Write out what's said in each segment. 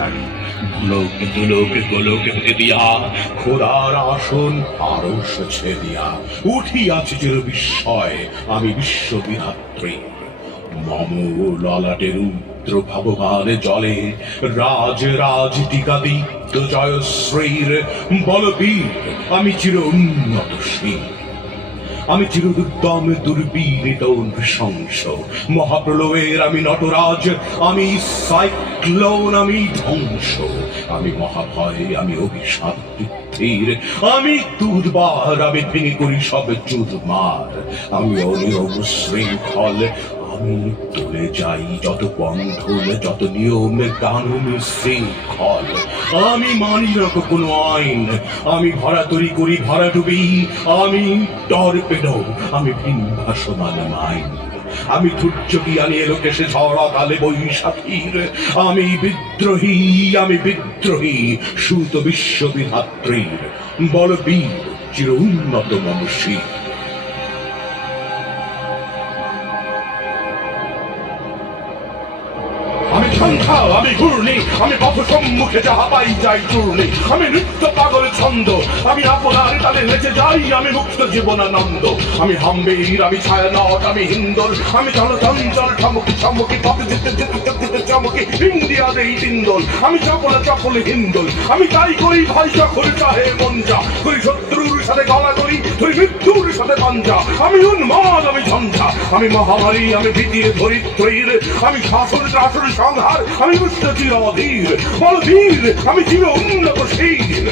লোকে তুলোকে গোলোকে দিয়া খোদার আসন পারস ছেদিয়া উঠিয়াছে চির বিস্ময় আমি বিশ্ববিধাত্রী মম ললাটের রুদ্র ভগবানে জলে রাজ রাজ টিকা দীপ্ত জয়শ্রীর বলবীর আমি চির উন্নত শীল আমি চিরদুর্দম দুর্বীরিত নৃশংস মহাপ্রলয়ের আমি নটরাজ আমি সাইক্লোন আমি ধ্বংস আমি মহাভয় আমি অভিশাপ পৃথিবীর আমি দুর্বার আমি ভেঙে করি সব চুরমার আমি অনিয়ম শৃঙ্খল আমি তুলে যাই যত বন্ধন যত নিয়ম কানুন শৃঙ্খল আমি মানি না কোনো আইন আমি ভরাতরি করি ভরাডুবি আমি টর্পেডো আমি ভিনভাসমান মাইন আমি ধৈর্যকি আনিয়ে লোকে সে ঝড় কালে বৈশাখীর আমি বিদ্রোহী সুত বিশ্ববিধাত্রীর বলবীর চির উন্নত মনুষ্যী আমি সন্ধ্যা আমি ঘূর্ণি আমি পথ সম্মুখে যাহা পাই যাই চূর্ণি আমি নৃত্য পাগল ছন্দ আমি আপনার তালে নেচে যাই আমি মুক্ত জীবনানন্দ আমি হাম্বির আমি ছায়ানট আমি হিন্দোল আমি চলচঞ্চল ঠমকি চমকি পথ যেতে যেতে যেতে চমকি ইন্ডিয়া দেই তিন্দোল আমি চপলে হিন্দোল আমি তাই করি ভাই যখন চাহে মন যা করি শত্রুর সাথে গলা করি তুই মৃত্যুর সাথে পাঞ্জা আমি উন্মাদ আমি ঝঞ্ঝা আমি মহামারী আমি ভীতির ধরিত্রীর আমি শাসন শাসন সংহার আমি উচ্চ চির অধীর বলবীর আমি চির উন্নতশীল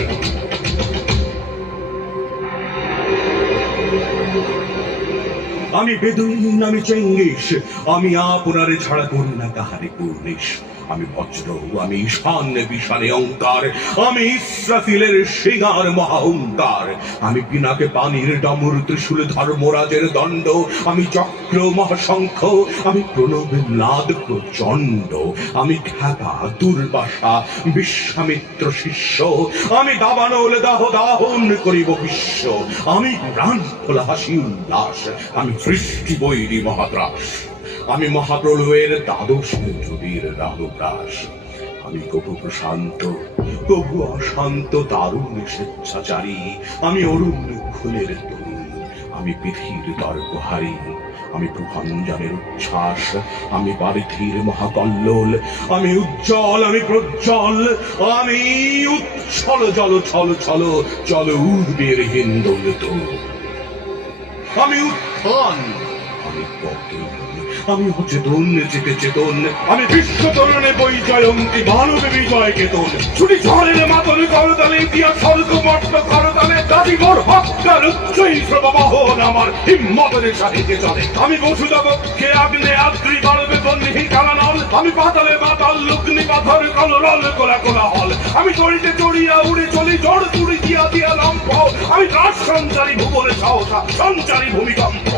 আমি বেদুইন আমি চেঙ্গিস আমি আপনারে ছাড়া করি না কাহারে পূর্ণিশ আমি বজ্র আমি ঈশান বিশানে অঙ্কার আমি ইসরাফিলের সিংহার মহাহংকার আমি পিনাকে পানির ডমর ত্রিশূল ধর্মরাজের দণ্ড আমি চক্র মহাশঙ্খ আমি প্রণবের নাদ প্রচণ্ড আমি খ্যাপা দুর্বাসা বিশ্বামিত্র শিষ্য আমি দাবানল দাহ দাহন করিব বিশ্ব আমি প্রাণ খোলা হাসি উল্লাস আমি সৃষ্টি বৈরী মহাত্রাস আমি মহাপ্রলয়ের দ্বাদশ যুগের রাহুগ্রাস আমি কবু প্রশান্ত কবু অশান্ত দারুণ স্বেচ্ছাচারী আমি অরুণ খুনের তরুণ আমি পৃথিবীর দর্পহারী আমি প্রভঞ্জনের উচ্ছ্বাস আমি পারিথির মহাকল্লোল আমি উজ্জ্বল আমি প্রজ্জ্বল আমি উচ্ছল জল ছল ছল চল উর্বের হিন্দোল তো আমি উত্থান আমি পতন আমি অচেতন চেতে চেতন আমি বিশ্ব তরুণে বই জয়ন্তী মানবে বিজয় কেতন ছুটি ঝড়ের মাতন করতালে ইতিহাস স্বর্গ মর্ত করতালে দাদি মোর হত্যার উচ্চই শ্রববাহন আমার হিম্মতের সাথে চলে আমি বসুদেবকে আগ্নে আগ্রি বাড়বে বন্যি কালানল আমি পাতালে পাতাল লুগ্নি পাথর কলরল কোলা কোলা হল আমি তড়িতে চড়িয়া উড়ে চলি জড় তুড়ি দিয়া দিয়া লম্ফ আমি রাজ সঞ্চারী ভুবনে সাহসা সঞ্চারী ভূমিকম্প